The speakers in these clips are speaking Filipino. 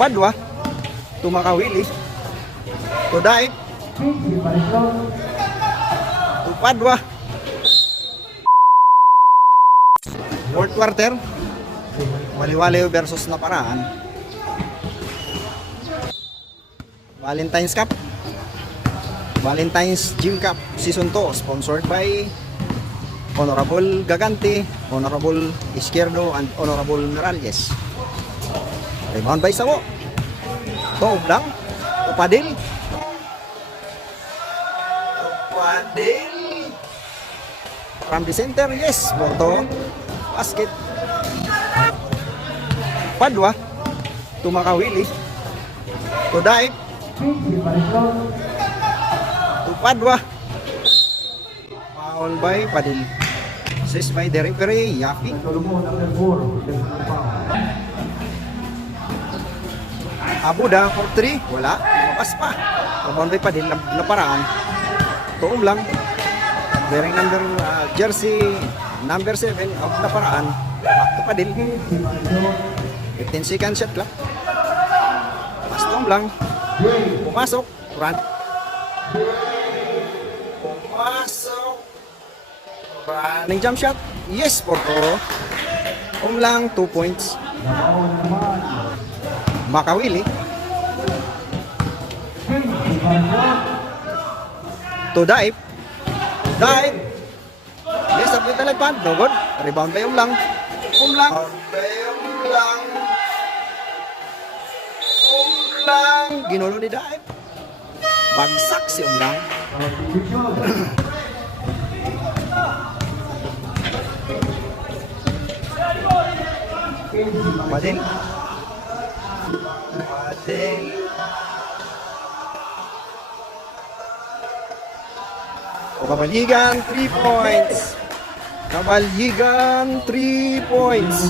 Padua to Makawili to Daip to Padua. Fourth quarter, Waliwali versus Naparaan. Valentine's Cup, Valentine's Gym Cup Season 2, sponsored by Honorable Gagante, Honorable Izquierdo, and Honorable Miralles. Rebound by Sawo. Toog lang. Upadil. Upadil. From the center, yes. Borto. Basket. Padua. To Makawili. To Daip. To Padua. Foul by Padil. Assist by the referee, Yapi. Abuda for 3, wala. Lumapas pa. Rebound by Padil, Naparaan. Tuong lang. Wearing number jersey number 7 of Naparaan. Back to Padil. 15 second shot lang. Pastong lang. Pumasok. Run. Pumasok. Running jump shot. Yes, Porto. Lang 2 points. Makawili. To Daip. Daip. Yes, up with the left hand. No good. Rebound by Umlang. Umlang. Umlang. Ginulo ni Daip. Bagsak si Umlang. Padil. Padil. O Kabaligan, 3 points. Kabaligan, 3 points.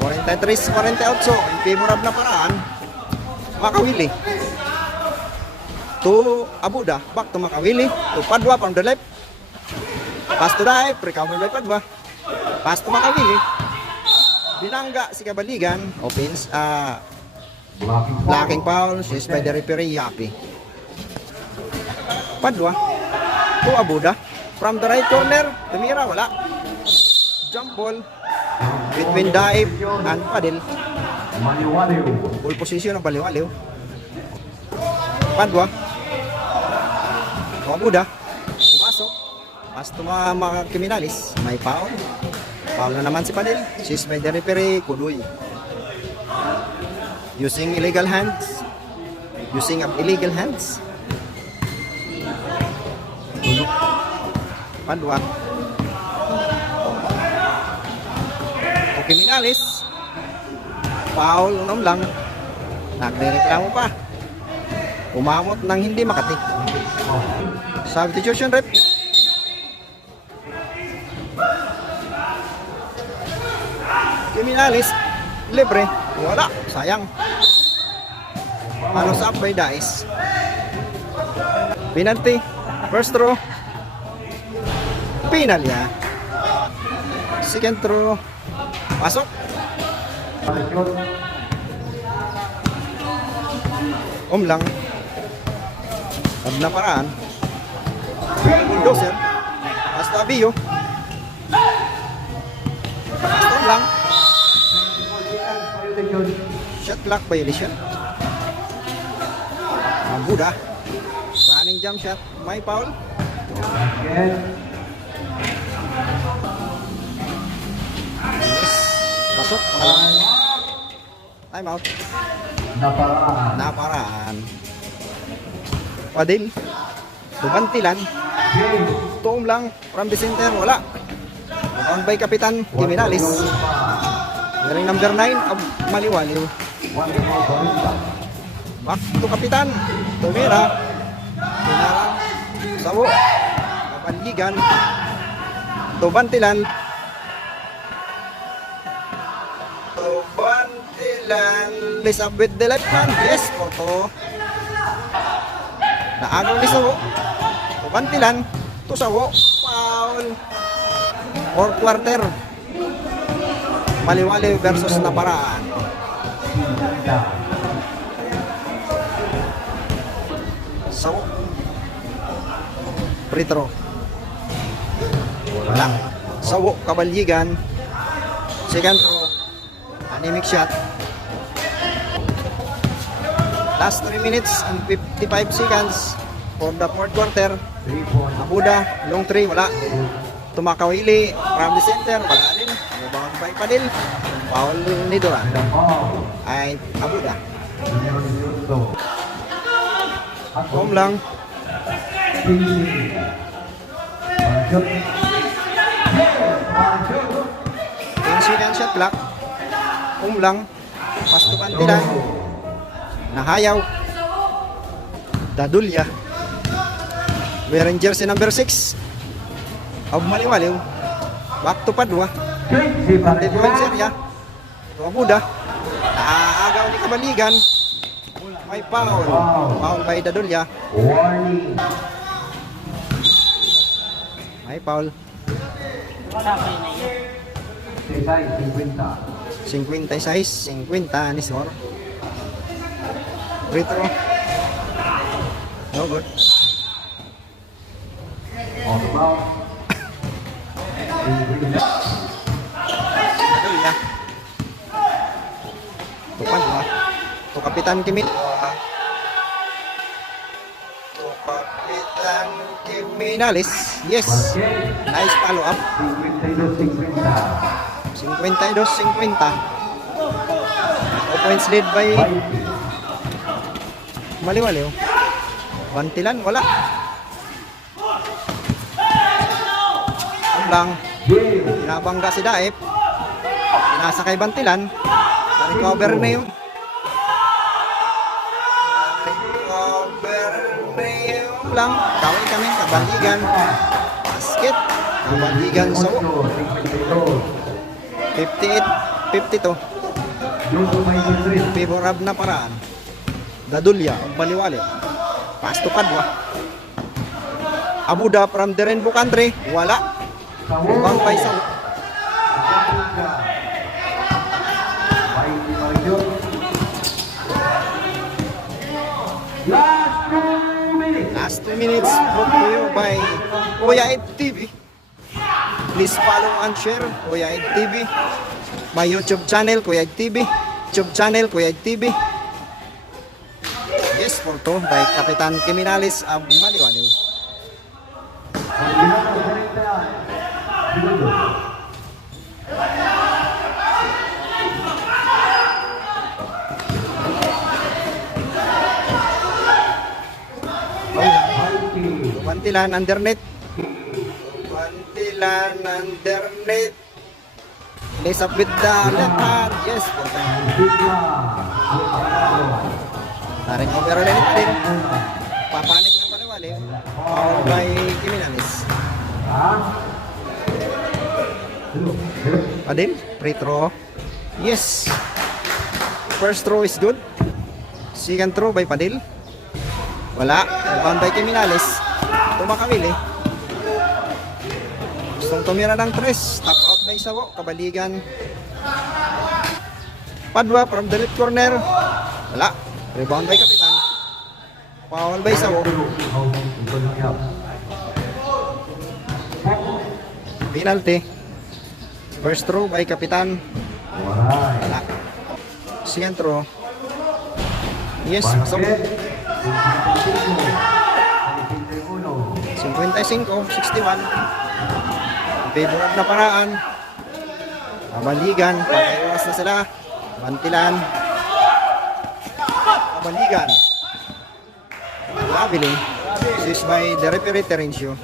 43-48 in favor of Naparaan. Makawili. To Abuda, back to Makawili. To Padua from the left. Pass to Daip, recover by Padua. Pass to Makawili. Binangga si Kabaligan. Offense, blocking foul. Seized by the referee, Yapi. Padua to Abuda. From the right corner, tumira, wala. Jump ball between Daip and Padil. Full position ng Baliwaliw. Padua to Abuda. Pumasok. Pass to mga kriminalis. May foul. Foul na naman si Padil. Seized by the referee, Kuduy. Using illegal hands. Using of illegal hands. Padua. O kriminalis. Foul unom lang. Nagrereklamo pa. Umamot ng hindi makati. Substitution rep. Kriminalis, libre, wala, sayang. Ano sa up by Dice. Penalty, first throw. Penal ya. Second throw. Pasok. Lang. At Naparaan. Bulldozer. Hasta Abiyo. Lang. Shot clock violation. Abuda. Running jump shot. May foul. Yes. Pasok. Time out. Naparaan. Padil. Tubantilan. Tuom lang. From the center. Wala. On by Kapitan Kriminalis. Wearing number 9 of Maliwaliw. Back to Kapitan. Tumira. Tinarang. Sawo. Kabaligan. Tubantilan. Tubantilan. Please up with the left hand. Yes, Porto. Naagaw ni Sawo. Tubantilan. To Sawo. Foul. Fourth quarter. Maliwali versus Naparaan. Sawo. Free throw. Wala. Sawo, Kabalyigan. Second throw. Anemic shot. Last 3 minutes and 55 seconds for the fourth quarter. Abuda, long 3, wala. Tumakawili from the center, wala din. Rebound by Padil. Foul ni Duran. Ay Abuda. Home lang. 10 seconds shot clock. Home lang. Pasto Pantilan. Nahayaw. Dadulya. Wearing jersey number 6 of Maliwaliw. Back to Padua. From the defense area. Ito Abuda. Naaagaw ni Kabaligan. May foul. Foul by Dadulya. May foul. 56-50 ni Sor. Free throw. No good. Dadulya. Tupan ba? To Kapitan Kimit. To Kapitan Kiminalis. Yes. Nice follow up. 52-50. 2 points lead by Maliwaliw. Bantilan, wala. Ang lang. Pinabangga si Daep. Nasa kay Bantilan. Recover na yun. Recover na yun lang. Kawin kami, Kabaligan. Basket. Kabaligan sa 58-52. Favorable na paraan. Dadulya, Maliwaliw. Pass to Padua. Abuda from the Rainbow Country. Wala. Rebound by Sawo. Last 2 minutes brought to you by Kuya Ed TV. Please follow and share Kuya Ed TV. My YouTube channel Kuya Ed TV. YouTube channel Kuya Ed TV. Yes, for to by Kapitan Kiminalis of Maliwaliw. Bantilan undernet. Bantilan undernet. Lace up with the left hand. Yes, for taring overall din. Papanik ng Maliwaliw. Foul by Kiminalis. Adin, free throw. Yes. First throw is good. Second throw by Padil. Wala. Rebound by Kiminalis. Tumakawili. Gustong tumira ng 3. Tap out by Sawo. Kabaligan. Padua from the left corner. Wala. Rebound by Kapitan. Foul by Sawo. Penalty. First throw by Kapitan. Wala. Second throw. Yes, masok. 55-61. Favorable na paraan. Kabaligan. Pakaiwas na sila. Bantilan. Kabaligan. Labili. This is by the referee Terencio.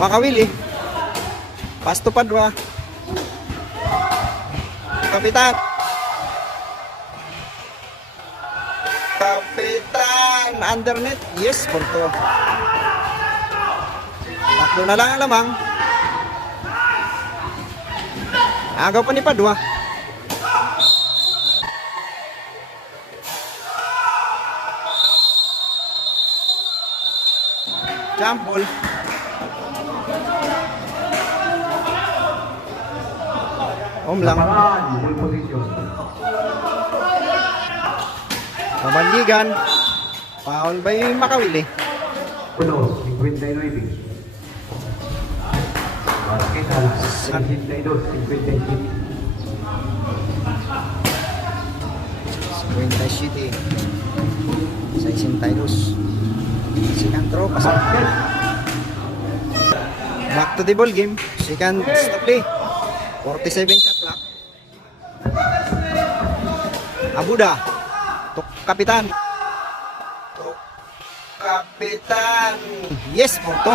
Makawili. Pass to Padua. Kapitan. Kapitan undernet. Yes, for to. Tatlo na lang ang lamang. Agaw pa ni Padua. Jump ball. Om lang. Laparan, full position. Pabandigan. Foul by Makawili. Pulos, 59. Basqueta, 52, 57. 57. 62. Second throw, pasok. Basket. Back to the ball game. Second stop play. 47 shot clock. Abuda. Tok kapitan. Tok kapitan. Yes, Porto.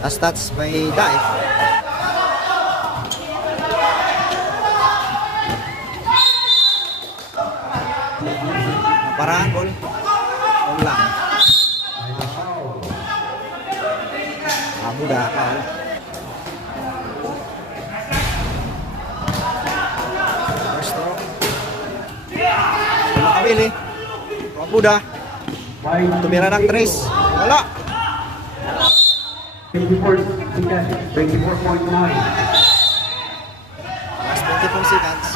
As touch by Dive. Paraan ball. Ulang. Abuda. Foul. First throw. Makawili. Abuda. Tumira ng 3. Wala. 24 seconds, 24.9. Last 24 seconds.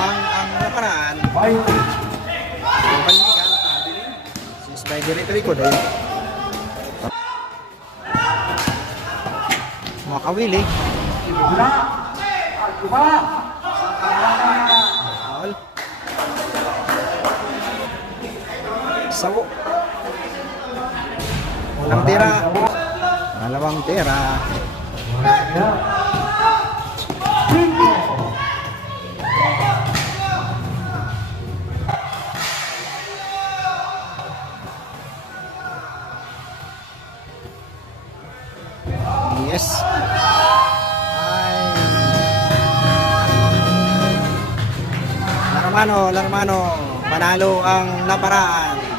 Ang nakaraan, 5. ang balikan, si Spider Rico dahil Makawili. Wala. At iba. Foul. Sawo. Walang tira. Dalawang tira. Wala. 5. Yes. Ay. Larmano. Panalo ang Laparan.